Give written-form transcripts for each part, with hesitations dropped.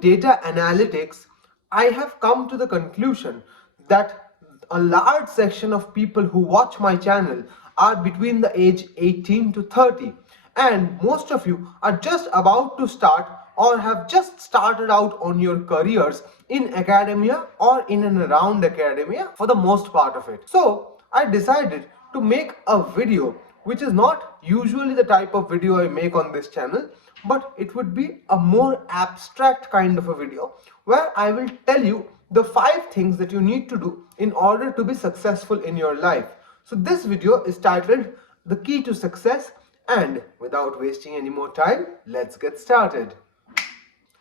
data analytics, I have come to the conclusion that a large section of people who watch my channel are between the age 18 to 30, and most of you are just about to start or have just started out on your careers in academia or in and around academia for the most part of it. So I decided to make a video which is not usually the type of video I make on this channel, but it would be a more abstract kind of a video where I will tell you the 5 things that you need to do in order to be successful in your life. So this video is titled The Key to Success, and without wasting any more time, let's get started.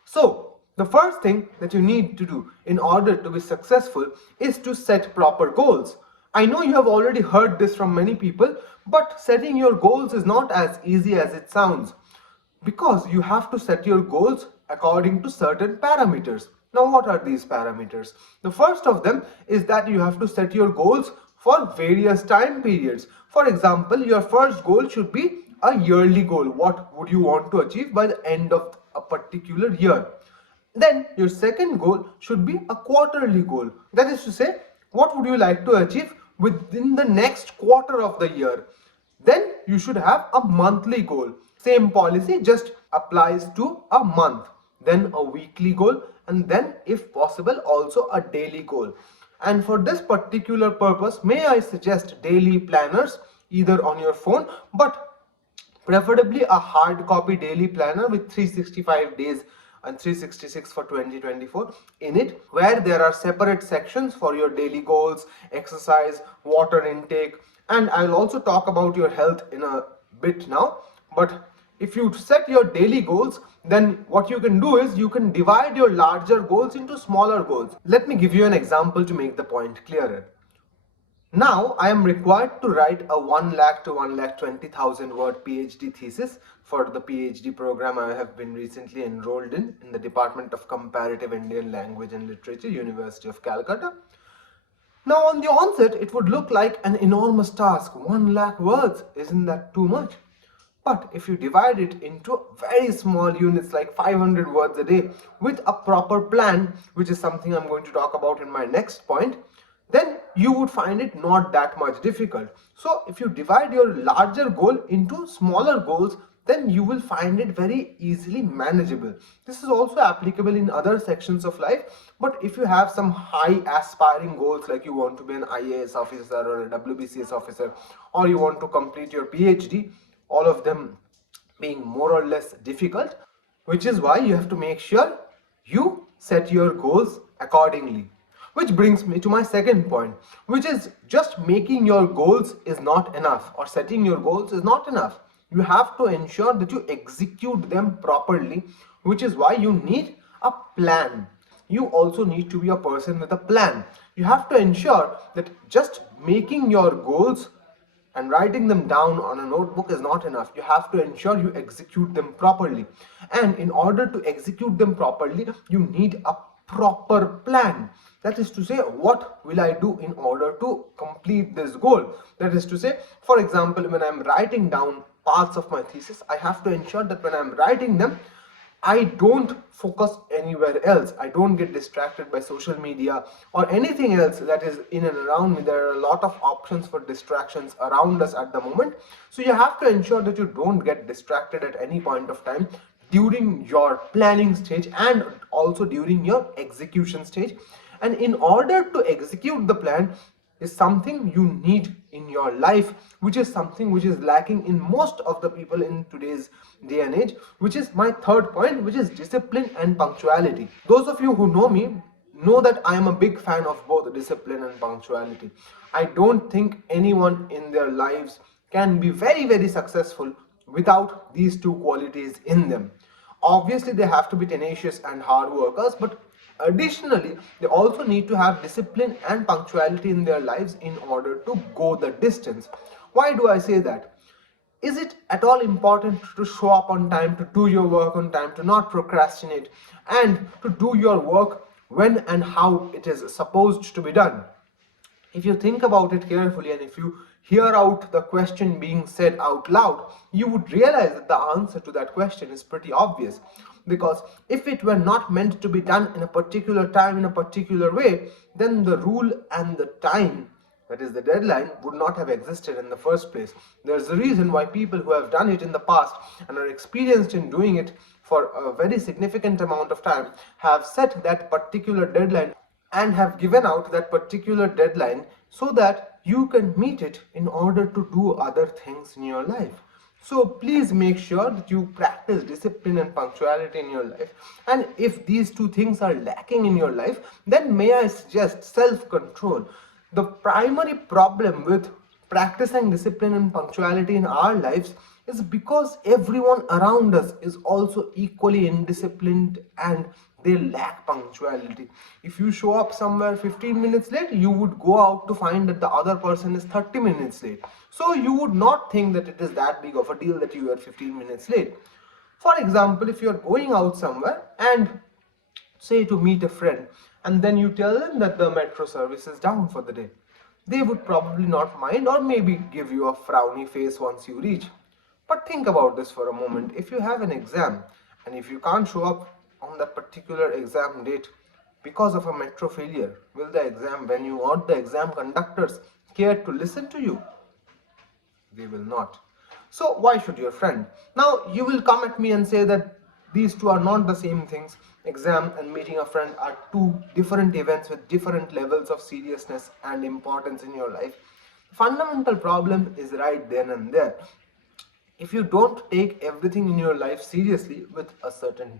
So the first thing that you need to do in order to be successful is to set proper goals. I know you have already heard this from many people, but setting your goals is not as easy as it sounds, because you have to set your goals according to certain parameters. Now, what are these parameters? The first of them is that you have to set your goals for various time periods. For example, your first goal should be a yearly goal. What would you want to achieve by the end of a particular year? Then your second goal should be a quarterly goal. That is to say, what would you like to achieve within the next quarter of the year? Then you should have a monthly goal. Same policy just applies to a month. Then a weekly goal, and then if possible also a daily goal. And for this particular purpose, may I suggest daily planners either on your phone, but preferably a hard copy daily planner with 365 days and 366 for 2024 in it, where there are separate sections for your daily goals, exercise, water intake, and I'll also talk about your health in a bit now. But if you set your daily goals, then what you can do is you can divide your larger goals into smaller goals. Let me give you an example to make the point clearer. Now I am required to write a 1 lakh to 1,20,000 word PhD thesis for the PhD program I have been recently enrolled in the Department of Comparative Indian Language and Literature, University of Calcutta. Now on the onset, it would look like an enormous task. 1 lakh words, isn't that too much? But if you divide it into very small units like 500 words a day with a proper plan, which is something I'm going to talk about in my next point, then you would find it not that much difficult. So if you divide your larger goal into smaller goals, then you will find it very easily manageable. This is also applicable in other sections of life, but if you have some high aspiring goals, like you want to be an IAS officer or a WBCS officer, or you want to complete your PhD, all of them being more or less difficult, which is why you have to make sure you set your goals accordingly. Which brings me to my second point, which is just making your goals is not enough, or setting your goals is not enough. You have to ensure that you execute them properly, which is why you need a plan. You also need to be a person with a plan. You have to ensure that just making your goals and writing them down on a notebook is not enough. You have to ensure you execute them properly. And in order to execute them properly, you need a proper plan. That is to say, what will I do in order to complete this goal? That is to say, for example, when I'm writing down parts of my thesis, I have to ensure that when I'm writing them, I don't focus anywhere else. I don't get distracted by social media or anything else that is in and around me. There are a lot of options for distractions around us at the moment. So you have to ensure that you don't get distracted at any point of time during your planning stage and also during your execution stage. And in order to execute the plan is something you need in your life, which is something which is lacking in most of the people in today's day and age, which is my third point, which is discipline and punctuality. Those of you who know me know that I am a big fan of both discipline and punctuality. I don't think anyone in their lives can be very, very successful without these two qualities in them. Obviously, they have to be tenacious and hard workers, but additionally, they also need to have discipline and punctuality in their lives in order to go the distance. Why do I say that? Is it at all important to show up on time, to do your work on time, to not procrastinate, and to do your work when and how it is supposed to be done? If you think about it carefully and if you hear out the question being said out loud, you would realize that the answer to that question is pretty obvious. Because if it were not meant to be done in a particular time, in a particular way, then the rule and the time, that is the deadline, would not have existed in the first place. There's a reason why people who have done it in the past and are experienced in doing it for a very significant amount of time have set that particular deadline and have given out that particular deadline so that you can meet it in order to do other things in your life. So please make sure that you practice discipline and punctuality in your life. And if these two things are lacking in your life, then may I suggest self-control. The primary problem with practicing discipline and punctuality in our lives is because everyone around us is also equally indisciplined and they lack punctuality. If you show up somewhere 15 minutes late, you would go out to find that the other person is 30 minutes late. So you would not think that it is that big of a deal that you are 15 minutes late. For example, if you are going out somewhere and say to meet a friend, and then you tell them that the metro service is down for the day, they would probably not mind or maybe give you a frowny face once you reach. But think about this for a moment. If you have an exam and if you can't show up on that particular exam date because of a metro failure, will the exam venue or the exam conductors care to listen to you? They will not. So why should your friend? Now you will come at me and say that these two are not the same things. Exam and meeting a friend are two different events with different levels of seriousness and importance in your life. The fundamental problem is right then and there. If you don't take everything in your life seriously, with a certain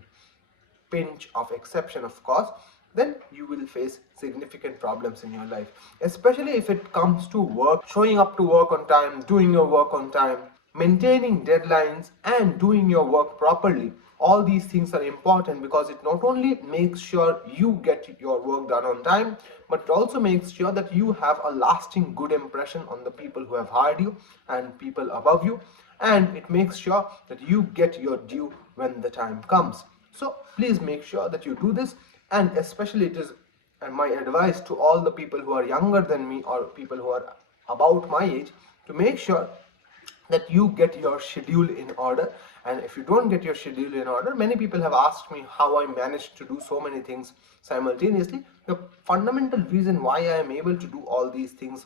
pinch of exception of course, then you will face significant problems in your life, especially if it comes to work, showing up to work on time, doing your work on time, maintaining deadlines and doing your work properly. All these things are important because it not only makes sure you get your work done on time, but it also makes sure that you have a lasting good impression on the people who have hired you and people above you, and it makes sure that you get your due when the time comes. So please make sure that you do this, and especially it is my advice to all the people who are younger than me or people who are about my age, to make sure that you get your schedule in order. And if you don't get your schedule in order, many people have asked me how I managed to do so many things simultaneously. The fundamental reason why I am able to do all these things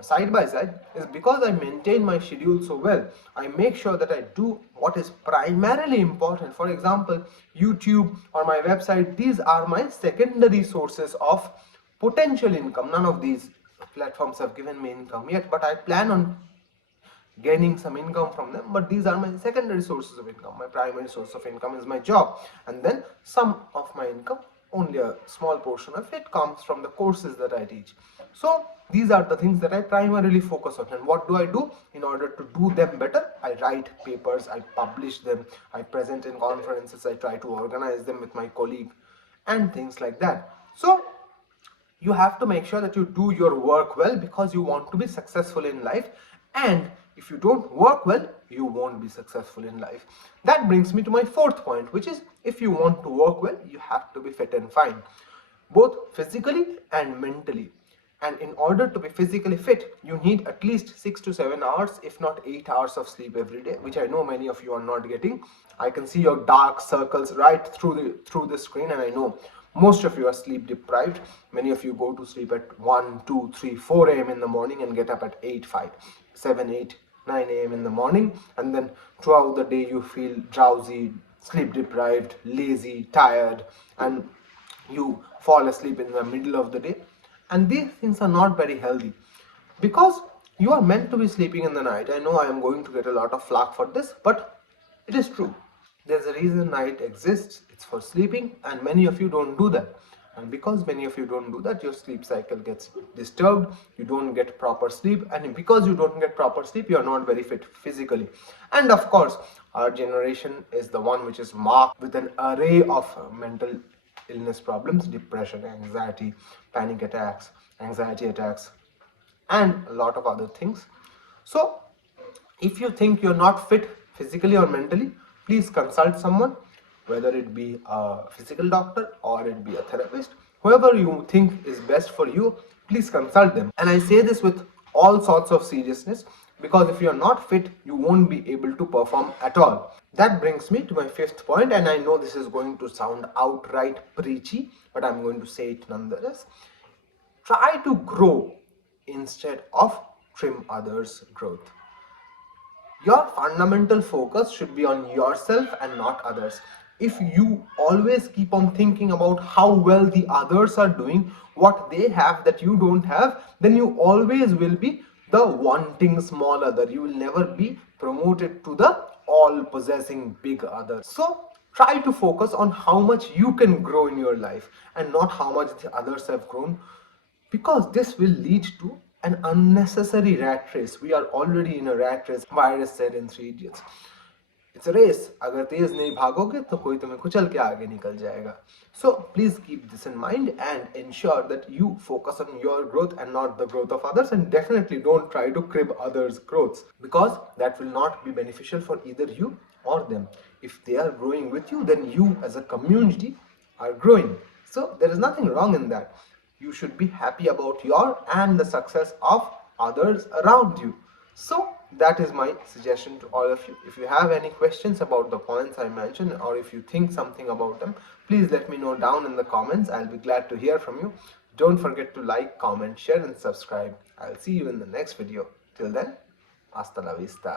side by side is because I maintain my schedule so well. I make sure that I do what is primarily important. For example, YouTube or my website, these are my secondary sources of potential income. None of these platforms have given me income yet, but I plan on gaining some income from them. But these are my secondary sources of income. My primary source of income is my job, and then some of my income, only a small portion of it, comes from the courses that I teach. So these are the things that I primarily focus on. And what do I do in order to do them better? I write papers, I publish them, I present in conferences, I try to organize them with my colleague and things like that. So you have to make sure that you do your work well because you want to be successful in life, and if you don't work well, you won't be successful in life. That brings me to my fourth point, which is if you want to work well, you have to be fit and fine, both physically and mentally. And in order to be physically fit, you need at least 6 to 7 hours, if not 8 hours of sleep every day, which I know many of you are not getting. I can see your dark circles right through the screen, and I know most of you are sleep deprived. Many of you go to sleep at 1, 2, 3, 4 a.m. in the morning and get up at 8, 5, 7, 8, 9 a.m. in the morning, and then throughout the day you feel drowsy, sleep deprived, lazy, tired, and you fall asleep in the middle of the day. And these things are not very healthy because you are meant to be sleeping in the night. I know I am going to get a lot of flack for this, but it is true. There's a reason night exists. It's for sleeping, and many of you don't do that. And because many of you don't do that, your sleep cycle gets disturbed. You don't get proper sleep, and because you don't get proper sleep, you are not very fit physically. And of course, our generation is the one which is marked with an array of mental illness problems: depression, anxiety, panic attacks, anxiety attacks, and a lot of other things. So if you think you're not fit physically or mentally, please consult someone, whether it be a physical doctor or it be a therapist. Whoever you think is best for you, please consult them. And I say this with all sorts of seriousness, because if you're not fit, you won't be able to perform at all. That brings me to my fifth point, and I know this is going to sound outright preachy, but I'm going to say it nonetheless. Try to grow instead of trim others' growth. Your fundamental focus should be on yourself and not others. If you always keep on thinking about how well the others are doing, what they have that you don't have, then you always will be the wanting small other. You will never be promoted to the all possessing big other. So try to focus on how much you can grow in your life and not how much the others have grown, because this will lead to an unnecessary rat race. We are already in a rat race. Virus said in Three Idiots, it's a race. अगर तेज नहीं भागोगे तो कोई तुम्हें कुचल के आगे निकल जाएगा. So please keep this in mind and ensure that you focus on your growth and not the growth of others, and definitely don't try to crib others' growths, because that will not be beneficial for either you or them. If they are growing with you, then you as a community are growing. So there is nothing wrong in that. You should be happy about your and the success of others around you. So that is my suggestion to all of you. If you have any questions about the points I mentioned, or if you think something about them, please let me know down in the comments. I'll be glad to hear from you. Don't forget to like, comment, share and subscribe. I'll see you in the next video. Till then, hasta la vista.